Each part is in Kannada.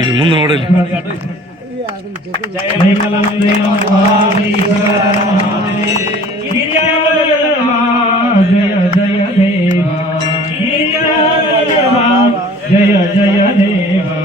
ಇಲ್ಲಿ ಮುಂದೆ ನೋಡಿ जय जय देवा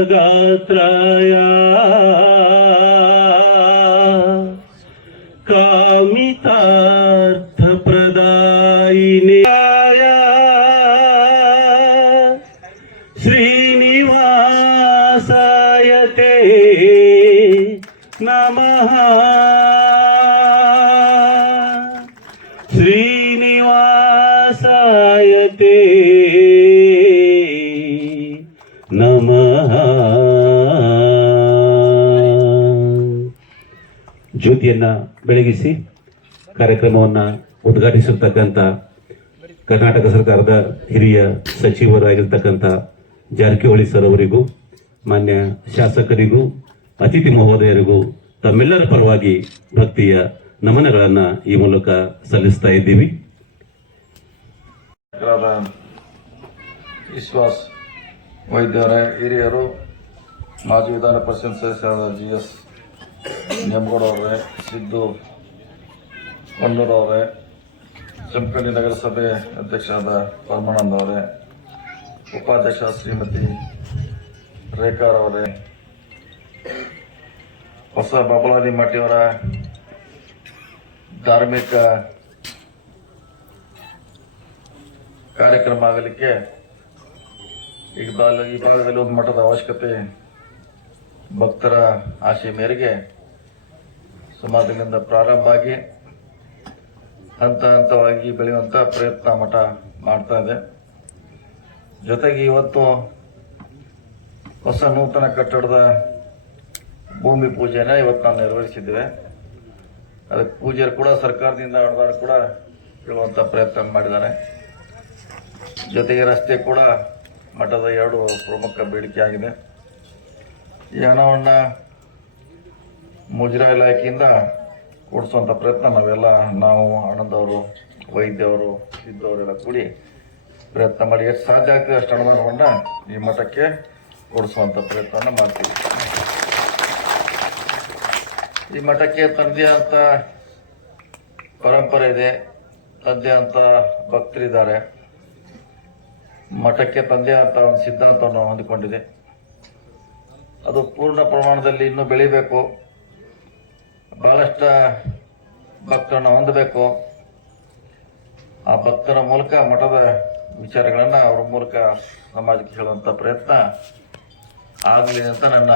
अद्भुतगात्राय कामितार्थप्रदायिने श्रीनिवासाय ते नमः। श्रीनिवासाय ते ನಮಃ. ಜ್ಯೋತಿಯನ್ನ ಬೆಳಗಿಸಿ ಕಾರ್ಯಕ್ರಮವನ್ನು ಉದ್ಘಾಟಿಸಿರ್ತಕ್ಕಂಥ ಕರ್ನಾಟಕ ಸರ್ಕಾರದ ಹಿರಿಯ ಸಚಿವರಾಗಿರ್ತಕ್ಕಂಥ ಜಾರಕಿಹೊಳಿ ಸರ್ ಅವರಿಗೂ, ಮಾನ್ಯ ಶಾಸಕರಿಗೂ, ಅತಿಥಿ ಮಹೋದಯರಿಗೂ ತಮ್ಮೆಲ್ಲರ ಪರವಾಗಿ ಭಕ್ತಿಯ ನಮನಗಳನ್ನು ಈ ಮೂಲಕ ಸಲ್ಲಿಸ್ತಾ ಇದ್ದೀವಿ. ವಿಶ್ವಾಸ್ ವೈದ್ಯರೇ, ಹಿರಿಯರು, ಮಾಜಿ ವಿಧಾನ ಪರಿಷತ್ ಸದಸ್ಯರಾದ GS ನೇಮಗೌಡ ಅವರೇ, ಸಿದ್ದು ಹೊನ್ನೂರು ಅವರೇ, ಜಮಖಂಡಿ ನಗರಸಭೆ ಅಧ್ಯಕ್ಷರಾದ ಪರಮಾನಂದ್ ಅವರೇ, ಉಪಾಧ್ಯಕ್ಷ ಶ್ರೀಮತಿ ರೇಖಾರ್ ಅವರೇ, ಹೊಸ ಬಬಲಾದಿ ಮಠಿಯವರ ಧಾರ್ಮಿಕ ಕಾರ್ಯಕ್ರಮ ಆಗಲಿಕ್ಕೆ ಈ ಭಾಗದಲ್ಲಿ ಒಂದು ಮಠದ ಅವಶ್ಯಕತೆ, ಭಕ್ತರ ಆಶೆ ಮೇರೆಗೆ ಸುಮಾರಿನಿಂದ ಪ್ರಾರಂಭ ಆಗಿ ಹಂತ ಹಂತವಾಗಿ ಬೆಳೆಯುವಂಥ ಪ್ರಯತ್ನ ಮಠ ಮಾಡ್ತಾ ಇದೆ. ಜೊತೆಗೆ ಇವತ್ತು ಹೊಸ ನೂತನ ಕಟ್ಟಡದ ಭೂಮಿ ಪೂಜೆನ ಇವತ್ತು ನಾವು ನಿರ್ವಹಿಸಿದ್ದೇವೆ. ಅದಕ್ಕೆ ಪೂಜೆರು ಕೂಡ ಸರ್ಕಾರದಿಂದ ಅನುದಾನ ಕೂಡ ಹೇಳುವಂಥ ಪ್ರಯತ್ನ ಮಾಡಿದ್ದಾರೆ. ಜೊತೆಗೆ ರಸ್ತೆ ಕೂಡ ಮಠದ 2 ಪ್ರಮುಖ ಬೇಡಿಕೆ ಆಗಿದೆ. ಈ ಹಣವನ್ನು ಮುಜರಾ ಇಲಾಖೆಯಿಂದ ಕೊಡಿಸುವಂಥ ಪ್ರಯತ್ನ ನಾವು ಆನಂದವರು, ವೈದ್ಯವರು, ಸಿದ್ದವರೆಲ್ಲ ಕೂಡಿ ಪ್ರಯತ್ನ ಮಾಡಿ ಎಷ್ಟು ಸಾಧ್ಯ ಆಗ್ತದೆ ಅಷ್ಟು ಹಣವನ್ನು ಈ ಮಠಕ್ಕೆ ಕೊಡಿಸುವಂಥ ಪ್ರಯತ್ನವನ್ನು ಮಾಡ್ತೀವಿ. ಈ ಮಠಕ್ಕೆ ತಂದೆ ಅಂತ ಪರಂಪರೆ ಇದೆ, ತಂದೆ ಅಂತ ಭಕ್ತರಿದ್ದಾರೆ. ಮಠಕ್ಕೆ ತಂದೆ ಅಂತ ಒಂದು ಸಿದ್ಧಾಂತವನ್ನು ಹೊಂದಿಕೊಂಡಿದೆ. ಅದು ಪೂರ್ಣ ಪ್ರಮಾಣದಲ್ಲಿ ಇನ್ನೂ ಬೆಳಿಬೇಕು, ಬಹಳಷ್ಟು ಭಕ್ತರನ್ನು ಹೊಂದಬೇಕು. ಆ ಭಕ್ತರ ಮೂಲಕ ಮಠದ ವಿಚಾರಗಳನ್ನು ಅವ್ರ ಮೂಲಕ ಸಮಾಜಕ್ಕೆ ಹೇಳುವಂಥ ಪ್ರಯತ್ನ ಆಗಲಿ ಅಂತ ನನ್ನ